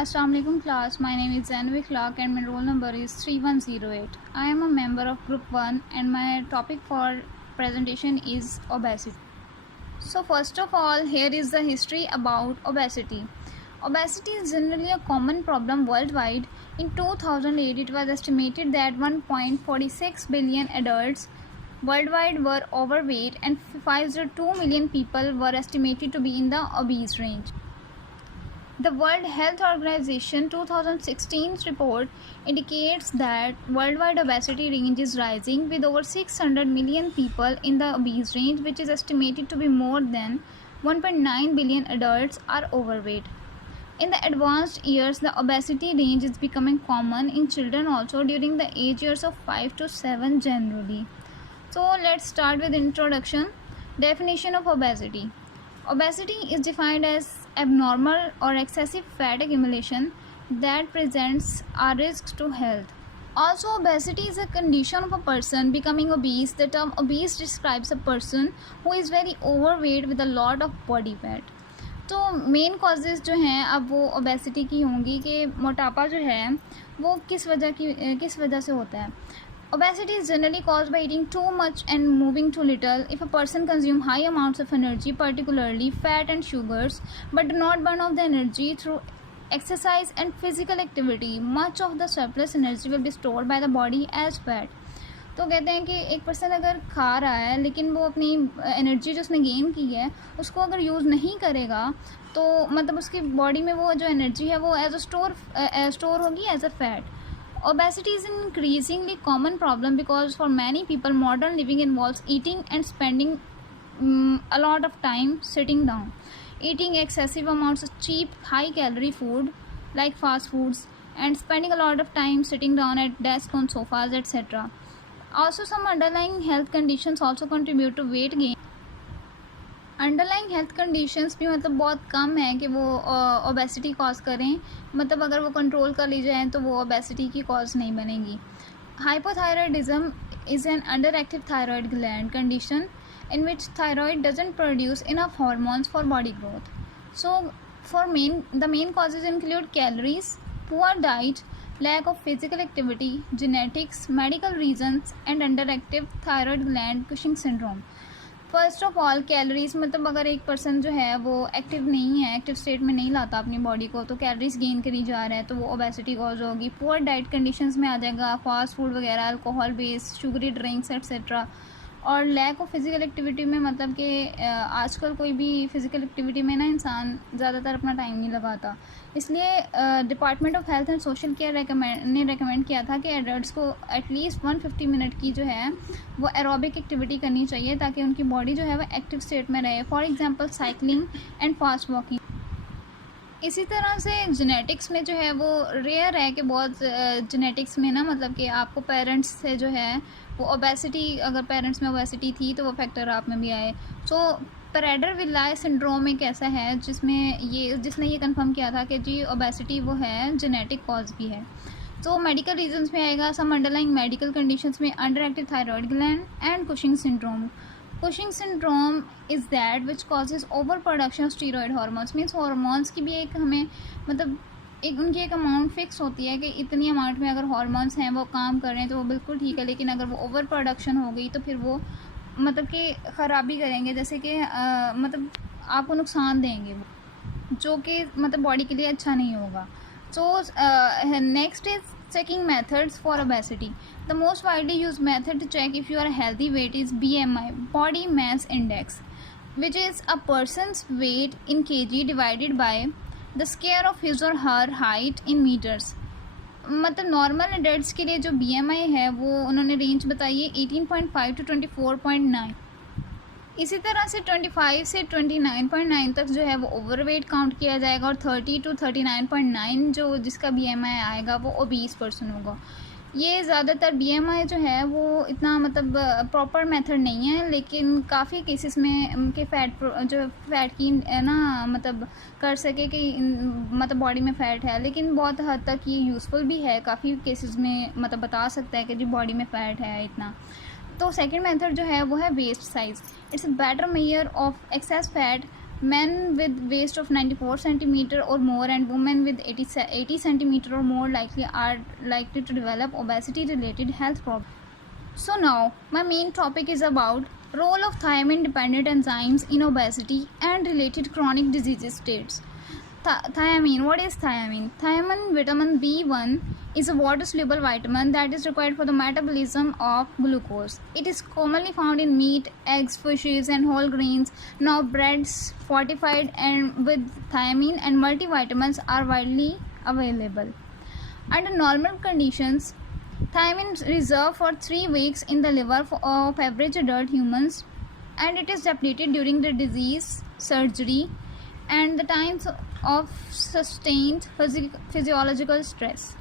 Assalamualaikum class, my name is Zanvi Clark and my roll number is 3108. I am a member of group 1 and my topic for presentation is obesity. So first of all, here is the history about obesity. Obesity is generally a common problem worldwide. In 2008, it was estimated that 1.46 billion adults worldwide were overweight and 502 million people were estimated to be in the obese range. The World Health Organization 2016 report indicates that worldwide obesity range is rising, with over 600 million people in the obese range, which is estimated to be more than 1.9 billion adults are overweight. In the advanced years, the obesity range is becoming common in children also during the age years of 5 to 7 generally. So let's start with introduction. Definition of obesity. Obesity is defined as abnormal or excessive fat accumulation that presents a risk to health. Also, obesity is a condition of a person becoming obese. The term obese describes a person who is very overweight with a lot of body fat. तो main causes जो हैं अब वो obesity की होंगी कि मोटापा जो है वो किस वजह से होता है. Obesity is generally caused by eating too much and moving too little. If a person consumes high amounts of energy, particularly fat and sugars, but do not burn off the energy through exercise and physical activity, much of the surplus energy will be stored by the body as fat. तो कहते हैं कि एक person अगर खा रहा है लेकिन वो अपनी एनर्जी जो उसने गेन की है उसको अगर यूज़ नहीं करेगा तो मतलब उसकी बॉडी में वो जो एनर्जी है वो एज अ स्टोर होगी as a fat. Obesity is an increasingly common problem because for many people modern living involves eating and spending a lot of time sitting down, eating excessive amounts of cheap high calorie food like fast foods, and spending a lot of time sitting down at desks on sofas, etc. Also, some underlying health conditions also contribute to weight gain. Underlying health conditions भी मतलब बहुत कम है कि वो obesity cause करें. मतलब अगर वो कंट्रोल कर ली जाए तो वो ओबेसिटी की कॉज नहीं बनेगी. Hypothyroidism is an under active thyroid gland condition in which thyroid doesn't produce enough hormones for body growth. So the main causes include calories, poor diet, lack of physical activity, genetics, medical reasons, and underactive thyroid gland Cushing syndrome. First of all calories, मतलब अगर एक person जो है वो active नहीं है, active state में नहीं लाता अपनी बॉडी को, तो कैलोरीज गेन करी जा रहा है तो वो ओबेसिटी कॉज होगी. पुअर डाइट कंडीशंस में आ जाएगा फास्ट फूड वगैरह, alcohol based sugary drinks etcetera. और लैक ऑफ फिज़िकल एक्टिविटी में मतलब कि आजकल कोई भी फ़िज़िकल एक्टिविटी में ना इंसान ज़्यादातर अपना टाइम नहीं लगाता. इसलिए department of health and social care ने रेकमेंड किया था कि एडल्ट्स को एटलीस्ट 150 मिनट की जो है वो एरोबिक एक्टिविटी करनी चाहिए ताकि उनकी बॉडी जो है वो एक्टिव स्टेट में रहे. For example cycling and fast walking. इसी तरह से जेनेटिक्स में जो है वो रेयर है कि बहुत जेनेटिक्स में ना मतलब कि आपको पेरेंट्स से जो है वो ओबेसिटी, अगर पेरेंट्स में ओबेसिटी थी तो वो फैक्टर आप में भी आए. सो पेरेडर-विलाय सिंड्रोम एक ऐसा है जिसने ये कंफर्म किया था कि जी ओबेसिटी वो है जेनेटिक कॉज भी है. तो मेडिकल रीजंस में आएगा सम अंडरलाइंग मेडिकल कंडीशंस में under active thyroid gland and Cushing syndrome. Cushing syndrome is that which causes overproduction of steroid hormones. Means hormones की भी एक हमें मतलब उनकी एक अमाउंट फिक्स होती है कि इतनी अमाउंट में अगर हॉर्मोन्स हैं वो काम कर रहे हैं तो वो बिल्कुल ठीक है, लेकिन अगर वो ओवर प्रोडक्शन हो गई तो फिर वो मतलब कि ख़राबी करेंगे, जैसे कि मतलब आपको नुकसान देंगे वो, जो कि मतलब बॉडी के लिए अच्छा नहीं होगा. So next is checking methods for obesity. The most widely used method to check if you are healthy weight is BMI, body mass index, which is a person's weight in kg divided by the square of his or her height in meters. मतलब normal adults के लिए जो BMI है वो उन्होंने range बताई है 18.5 to 24.9. इसी तरह से 25 से 29.9 तक जो है वो ओवरवेट काउंट किया जाएगा और 30 to 39.9 जो जिसका BMI आएगा वो ओबीस पर्सन होगा. ये ज़्यादातर BMI जो है वो इतना मतलब प्रॉपर मेथड नहीं है, लेकिन काफ़ी केसेस में कि फ़ैट की ना मतलब कर सके कि मतलब बॉडी में फ़ैट है, लेकिन बहुत हद तक ये यूज़फुल भी है. काफ़ी केसेस में मतलब बता सकता है कि जी बॉडी में फ़ैट है इतना. तो सेकंड मेथड जो है वो है waste size. It's a better measure of access fat Men with waist of 94 centimeter or more and women with 80 centimeter or more are likely to develop obesity related health problems. So now my main topic is about role of thiamine dependent enzymes in obesity and related chronic disease states. Thiamine. What is thiamine? Thiamine vitamin B1 is a water-soluble vitamin that is required for the metabolism of glucose. It is commonly found in meat, eggs, fishes, and whole grains. Now, breads fortified and with thiamine and multivitamins are widely available. Under normal conditions, thiamine is reserved for 3 weeks in the liver of average adult humans, and it is depleted during the disease, surgery, and the times of sustained physiological stress.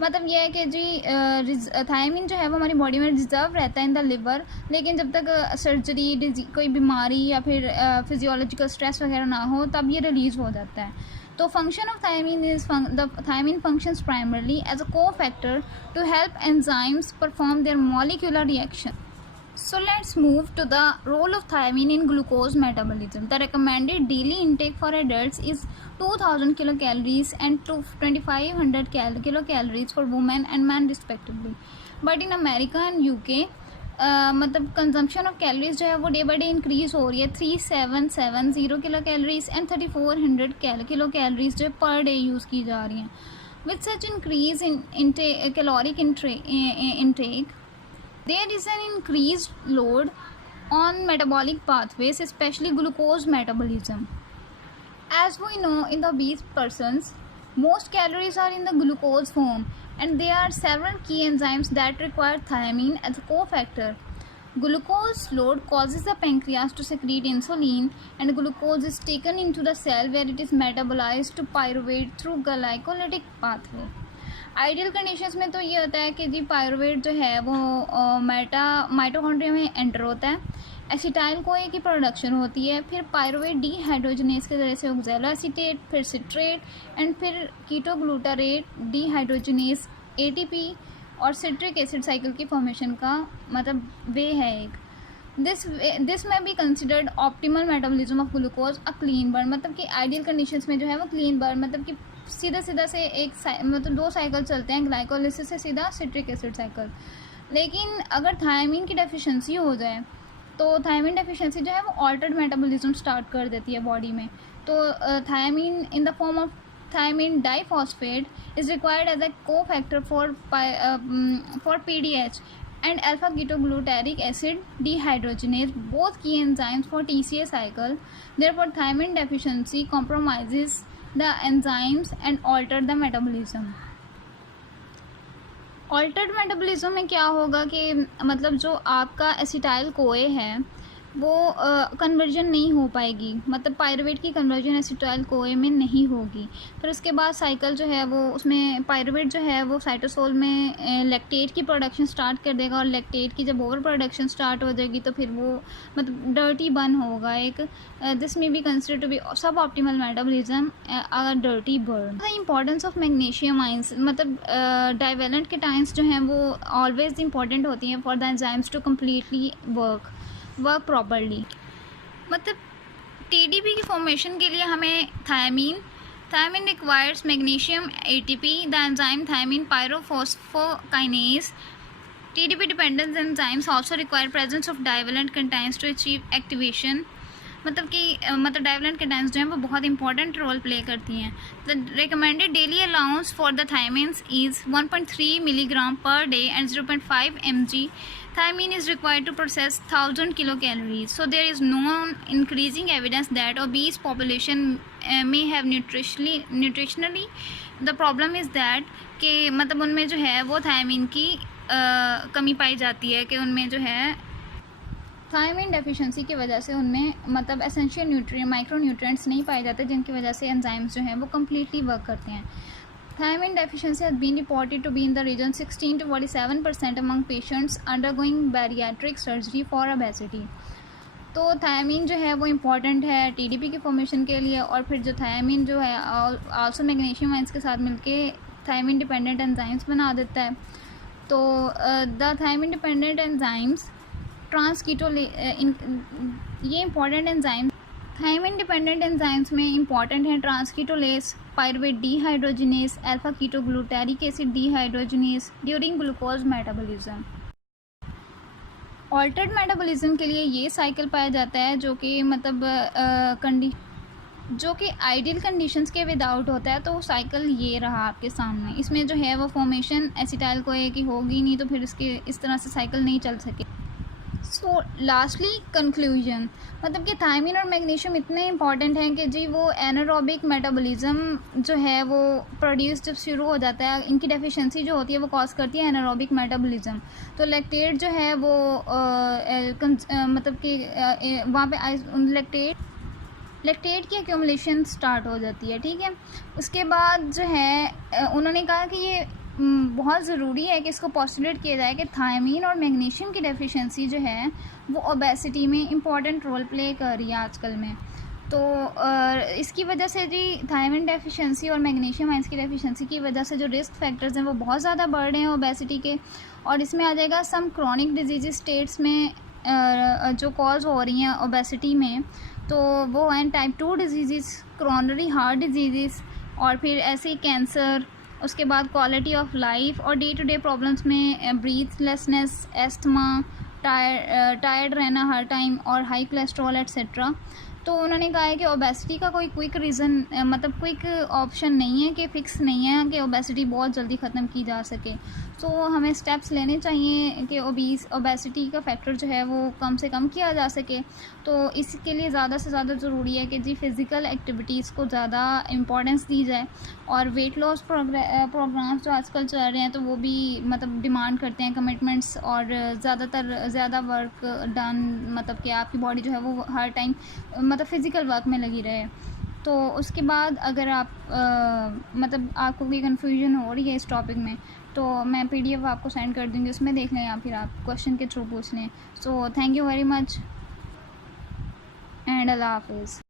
मतलब ये है कि जी thiamine जो है वो हमारी body में reserve रहता है इन द लिवर, लेकिन जब तक सर्जरी, कोई बीमारी या फिर फिजियोलॉजिकल स्ट्रेस वगैरह ना हो तब ये रिलीज़ हो जाता है. तो function of thiamine is the thiamine functions primarily as a cofactor to help enzymes perform their molecular reaction. So let's move to the role of thiamine in glucose metabolism. The recommended daily intake for adults is 2000 kilocalories and 2500 kilocalories for women and men respectively. But in America and UK, मतलब consumption of calories जो है वो day by day increase हो रही है. 3770 kilo calories and 3400 kilo calories जो per day use की जा रही हैं. With such increase in caloric intake, there is an increased load on metabolic pathways, especially glucose metabolism. As we know, in the obese persons, most calories are in the glucose form, and there are several key enzymes that require thiamine as a cofactor. Glucose load causes the pancreas to secrete insulin, and glucose is taken into the cell where it is metabolized to pyruvate through glycolytic pathway. Ideal conditions में तो ये होता है कि जी pyruvate जो है वो mitochondria में एंटर होता है, एसिटाइल कोए की प्रोडक्शन होती है, फिर पायरुवेट डीहाइड्रोजनेस के ज़रिए से ऑक्सैलो एसीटेट, फिर सिट्रेट एंड फिर कीटोग्लूटारेट डीहाइड्रोजनेस एटीपी और सिट्रिक एसिड साइकिल की फॉर्मेशन का मतलब वे है एक. दिस में be considered optimal metabolism of glucose a clean burn. मतलब कि आइडियल कंडीशंस में जो है वो क्लीन बर्न मतलब कि सीधा से एक मतलब 2 साइकिल चलते हैं, ग्लाइकोलिसिस से सीधा सिट्रिक एसिड साइकिल. लेकिन अगर थायमिन की डेफिशिएंसी हो जाए तो थायमिन डेफिशिएंसी जो है वो ऑल्टर्ड मेटाबॉलिज्म स्टार्ट कर देती है बॉडी में. तो thiamine in the form of thiamine diphosphate is required as a cofactor for PDH and alpha ketoglutarate acid dehydrogenase, both key enzymes for TCA cycle. Therefore, thiamine deficiency compromises the enzymes and alter the metabolism. Altered metabolism में क्या होगा कि मतलब जो आपका acetyl CoA है वो conversion नहीं हो पाएगी, मतलब पायरुवेट की कन्वर्जन एसिटाइल कोए में नहीं होगी. फिर उसके बाद साइकिल जो है वो उसमें पायरुवेट जो है वो साइटोसोल में लैक्टेट की प्रोडक्शन स्टार्ट कर देगा, और लैक्टेट की जब ओवर प्रोडक्शन स्टार्ट हो जाएगी तो फिर वो मतलब डर्टी बर्न होगा एक. दिस में be consider to be suboptimal metabolism a dirty burn. The importance of magnesium ions, मतलब डाइवेलेंट केटाइंस जो हैं वो ऑलवेज इंपॉर्टेंट होती हैं for the enzymes to completely work properly. मतलब टीडीपी की फॉर्मेशन के लिए हमें thiamine requires magnesium ATP, the enzyme thiamine pyrophosphokinase. TDP dependent enzymes also require presence of divalent cations to achieve activation. मतलब कि मतलब डाइवेलेंट कंटाइंस जो हैं वो बहुत इंपॉर्टेंट रोल प्ले करती हैं. The recommended daily allowance for the thiamines is 1.3 milligram per day and 0.5 mg. Thiamine is required to process 1000 kilocalories. So there is no increasing evidence that obese population may have nutritionally. The problem is that कि मतलब उनमें जो है वो thiamine की कमी पाई जाती है, कि उनमें जो है थायमिन डेफिशिएंसी की वजह से उनमें मतलब एसेंशियल न्यूट्रिएंट माइक्रो न्यूट्रिएंट्स नहीं पाए जाते, जिनकी वजह से एंजाइम्स जो हैं वो कम्प्लीटली वर्क करते हैं. Thiamine deficiency has been reported to be in the region 16 to 47% among patients undergoing bariatric surgery for obesity. तो थायमिन जो है वो इम्पॉर्टेंट है टीडीपी की फॉर्मेशन के लिए, और फिर जो थायमिन जो है आल्सो मैग्नीशियम आयंस के साथ मिलके थायमिन डिपेंडेंट एंजाइम्स बना देता है. तो द थायमिन डिपेंडेंट एंजाइम्स ये important enzymes thiamine dependent enzymes में इंपॉर्टेंट हैं transketolase, pyruvate dehydrogenase, alpha ketoglutaric acid dehydrogenase during glucose metabolism. Altered metabolism के लिए ये साइकिल पाया जाता है जो कि जो कि आइडियल कंडीशंस के विदाउट होता है। तो वो साइकिल ये रहा आपके सामने। इसमें जो है वो फॉर्मेशन एसिटाइल कोए की होगी नहीं, तो फिर इसके इस तरह से साइकिल नहीं चल सके। सो लास्टली कंक्लूजन, मतलब कि थायमिन और मैग्नीशियम इतने इंपॉर्टेंट हैं कि जी वो एनारोबिक मेटाबॉलिज्म जो है वो प्रोड्यूस जब शुरू हो जाता है, इनकी डेफिशिएंसी जो होती है वो कॉज करती है एनारोबिक मेटाबॉलिज्म। तो लैक्टेट जो है वो मतलब कि वहाँ पे लैक्टेट की एक्यूमुलेशन स्टार्ट हो जाती है, ठीक है। उसके बाद जो है उन्होंने कहा कि ये बहुत ज़रूरी है कि इसको पॉस्टुलेट किया जाए कि थायमीन और मैग्नीशियम की डेफिशिएंसी जो है वो ओबेसिटी में इम्पॉर्टेंट रोल प्ले कर रही है आजकल में। तो इसकी वजह से जी थायमीन डेफिशिएंसी और मैग्नीशियम आयंस की डेफिशिएंसी की वजह से जो रिस्क फैक्टर्स हैं वो बहुत ज़्यादा बढ़ रहे हैं ओबेसिटी के। और इसमें आ जाएगा सम क्रॉनिक डिजीज़ स्टेट्स में जो कॉज हो रही हैं ओबेसिटी में, तो वो हैं type 2 disease, coronary heart disease, और फिर ऐसे ही कैंसर, उसके बाद क्वालिटी ऑफ लाइफ और डे टू डे प्रॉब्लम्स में ब्रीथलेसनेस, एस्थमा, टायर्ड रहना हर टाइम और हाई कोलेस्ट्रॉल एट्सेट्रा। तो उन्होंने कहा है कि ओबेसिटी का कोई क्विक रीज़न मतलब क्विक ऑप्शन नहीं है, कि फ़िक्स नहीं है कि ओबेसिटी बहुत जल्दी ख़त्म की जा सके। तो हमें स्टेप्स लेने चाहिए कि ओबेसिटी का फैक्टर जो है वो कम से कम किया जा सके। तो इसके लिए ज़्यादा से ज़्यादा ज़रूरी है कि जी फ़िज़िकल एक्टिविटीज़ को ज़्यादा इम्पोर्टेंस दी जाए। और वेट लॉस प्रोग्राम्स जो आजकल चल रहे हैं तो वो भी मतलब डिमांड करते हैं कमिटमेंट्स और ज़्यादा वर्क डन, मतलब कि आपकी बॉडी जो है वो हर टाइम मतलब फ़िज़िकल वर्क में लगी रहे। तो उसके बाद अगर आप मतलब आपको कोई कन्फ्यूजन हो रही है इस टॉपिक में, तो मैं PDF आपको सेंड कर दूँगी, उसमें देख लें या फिर आप क्वेश्चन के थ्रू पूछ लें। So thank you very much and अल्लाह हाफिज़।